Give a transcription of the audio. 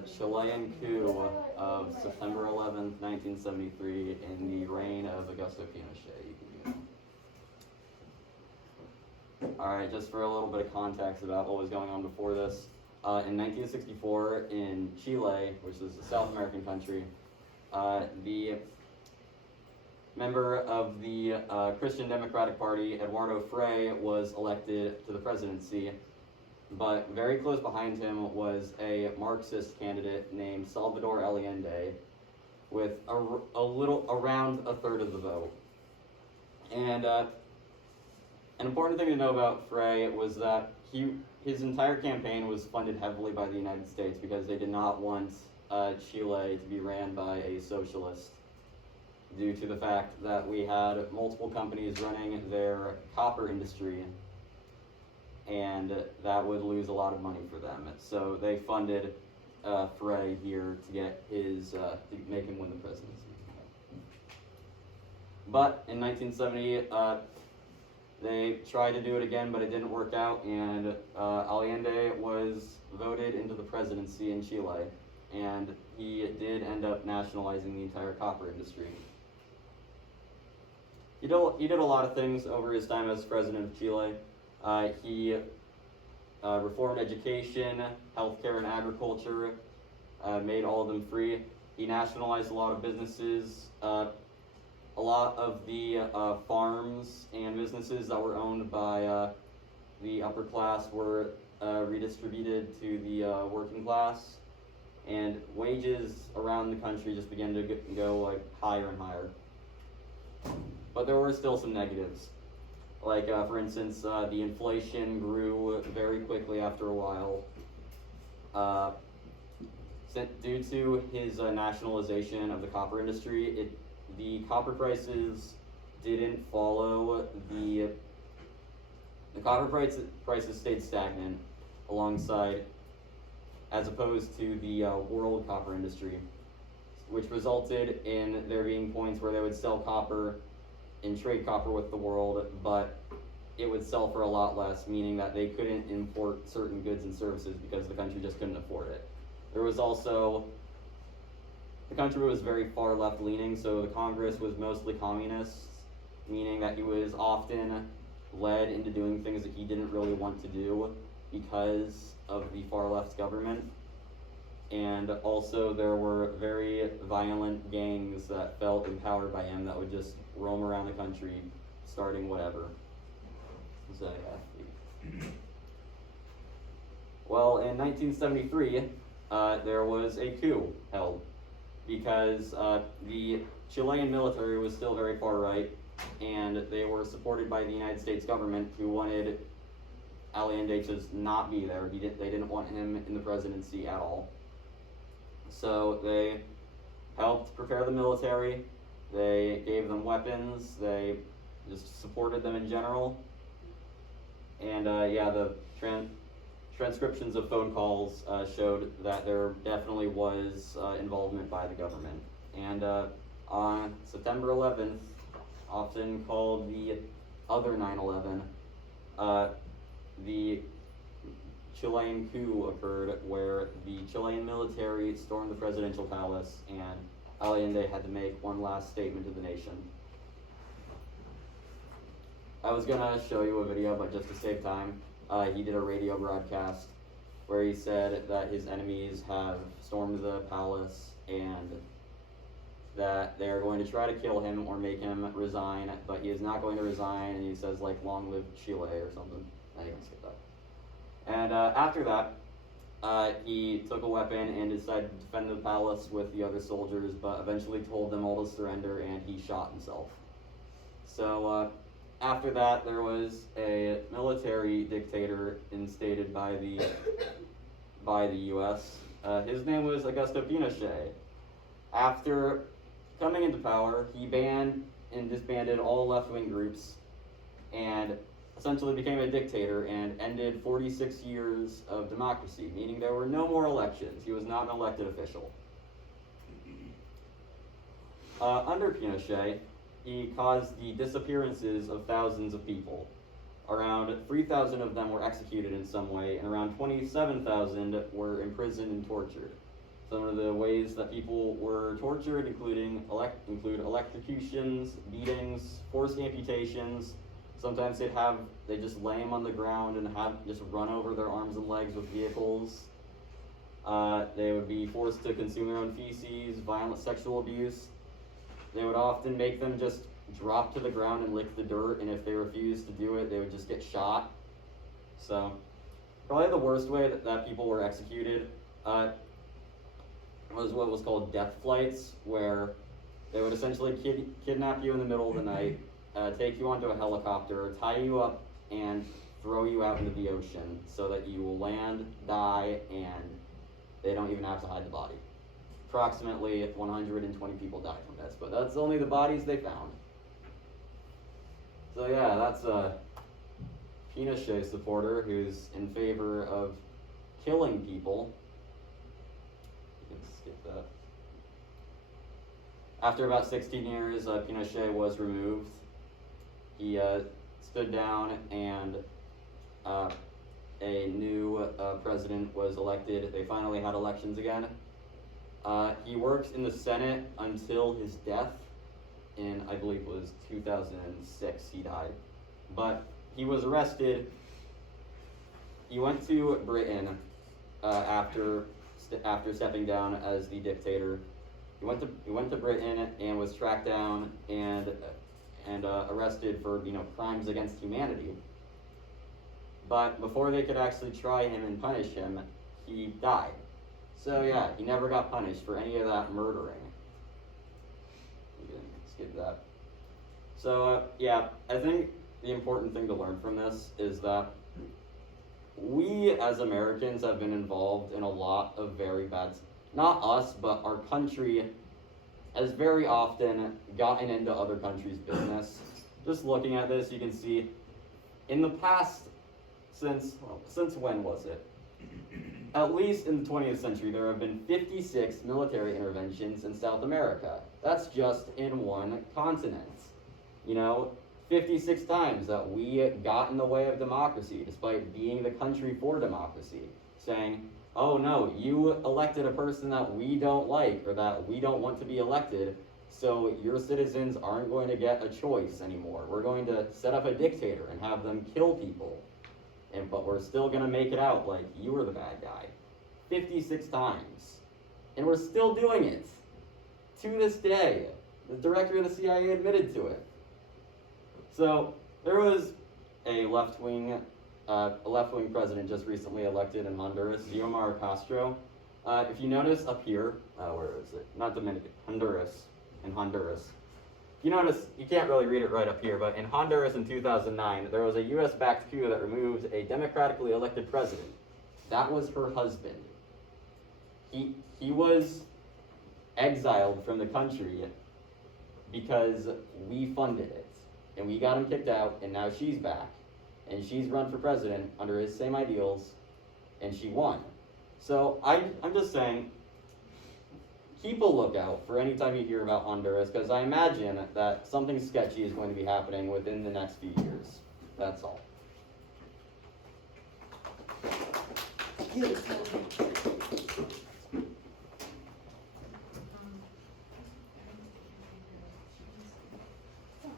the Chilean coup of September 11th, 1973, in the reign of Augusto Pinochet. Alright, just for a little bit of context about what was going on before this. In 1964, in Chile, which is a South American country, the member of the Christian Democratic Party, Eduardo Frei, was elected to the presidency, but very close behind him was a Marxist candidate named Salvador Allende, with around a third of the vote. And an important thing to know about Frei was that his entire campaign was funded heavily by the United States because they did not want Chile to be ran by a socialist, due to the fact that we had multiple companies running their copper industry, and that would lose a lot of money for them. So they funded Frei here to get to make him win the presidency. But in 1970, they tried to do it again, but it didn't work out, and Allende was voted into the presidency in Chile, and he did end up nationalizing the entire copper industry. He did a lot of things over his time as president of Chile. He reformed education, healthcare, and agriculture, made all of them free. He nationalized a lot of businesses. A lot of the farms and businesses that were owned by the upper class were redistributed to the working class, and wages around the country just began to go like higher and higher. But there were still some negatives. Like, for instance, the inflation grew very quickly after a while. Due to his nationalization of the copper industry, the copper prices didn't follow the copper prices stayed stagnant alongside, as opposed to the world copper industry, which resulted in there being points where they would sell copper and trade copper with the world, but it would sell for a lot less, meaning that they couldn't import certain goods and services because the country just couldn't afford it. There was also, the country was very far left leaning, so the Congress was mostly communists, meaning that he was often led into doing things that he didn't really want to do because of the far left government. And also there were very violent gangs that felt empowered by him that would just roam around the country, starting whatever. So yeah. Well, in 1973, there was a coup held because the Chilean military was still very far right, and they were supported by the United States government, who wanted Allende to not be there. They didn't want him in the presidency at all. So they helped prepare the military, they gave them weapons, they just supported them in general. And yeah, the transcriptions of phone calls showed that there definitely was involvement by the government. And on September 11th, often called the other 9/11, the Chilean coup occurred, where the Chilean military stormed the presidential palace, and Allende had to make one last statement to the nation. I was gonna show you a video, but just to save time, he did a radio broadcast where he said that his enemies have stormed the palace and that they're going to try to kill him or make him resign, but he is not going to resign, and he says, like, long live Chile or something. I think I skipped that. And after that, he took a weapon and decided to defend the palace with the other soldiers, but eventually told them all to surrender, and he shot himself. So after that, there was a military dictator instated by the U.S. His name was Augusto Pinochet. After coming into power, he banned and disbanded all left-wing groups, and essentially became a dictator and ended 46 years of democracy, meaning there were no more elections. He was not an elected official. Under Pinochet, he caused the disappearances of thousands of people. Around 3,000 of them were executed in some way, and around 27,000 were imprisoned and tortured. Some of the ways that people were tortured include electrocutions, beatings, forced amputations. Sometimes they just lay them on the ground and just run over their arms and legs with vehicles. They would be forced to consume their own feces, violent sexual abuse. They would often make them just drop to the ground and lick the dirt, and if they refused to do it, they would just get shot. So, probably the worst way that people were executed was what was called death flights, where they would essentially kidnap you in the middle of the night, take you onto a helicopter, tie you up, and throw you out into the ocean so that you will land, die, and they don't even have to hide the body. Approximately 120 people died from this, but that's only the bodies they found. So yeah, that's a Pinochet supporter who's in favor of killing people. You can skip that. After about 16 years, Pinochet was removed. He stood down, and a new president was elected. They finally had elections again. He worked in the Senate until his death in, I believe it was 2006, he died. But he was arrested. He went to Britain after stepping down as the dictator. He went to Britain and was tracked down and arrested for crimes against humanity. But before they could actually try him and punish him, he died. So yeah, he never got punished for any of that murdering. You can skip that. So yeah, I think the important thing to learn from this is that we as Americans have been involved in a lot of very bad, not us, but our country has very often gotten into other countries' business. Just looking at this, you can see in the past, since when was it? At least in the 20th century, there have been 56 military interventions in South America. That's just in one continent. 56 times that we got in the way of democracy, despite being the country for democracy, saying, oh no, you elected a person that we don't like or that we don't want to be elected, so your citizens aren't going to get a choice anymore. We're going to set up a dictator and have them kill people. But we're still going to make it out like you were the bad guy. 56 times. And we're still doing it. To this day. The director of the CIA admitted to it. So, there was a left-wing president just recently elected in Honduras, Xiomara Castro. If you notice up here, where is it? Not Dominican, Honduras. In Honduras. You notice, you can't really read it right up here, but in Honduras in 2009, there was a US-backed coup that removed a democratically elected president. That was her husband. He was exiled from the country because we funded it. And we got him kicked out, and now she's back. And she's run for president under his same ideals, and she won. So I'm just saying, keep a lookout for any time you hear about Honduras, because I imagine that something sketchy is going to be happening within the next few years. That's all. Yes.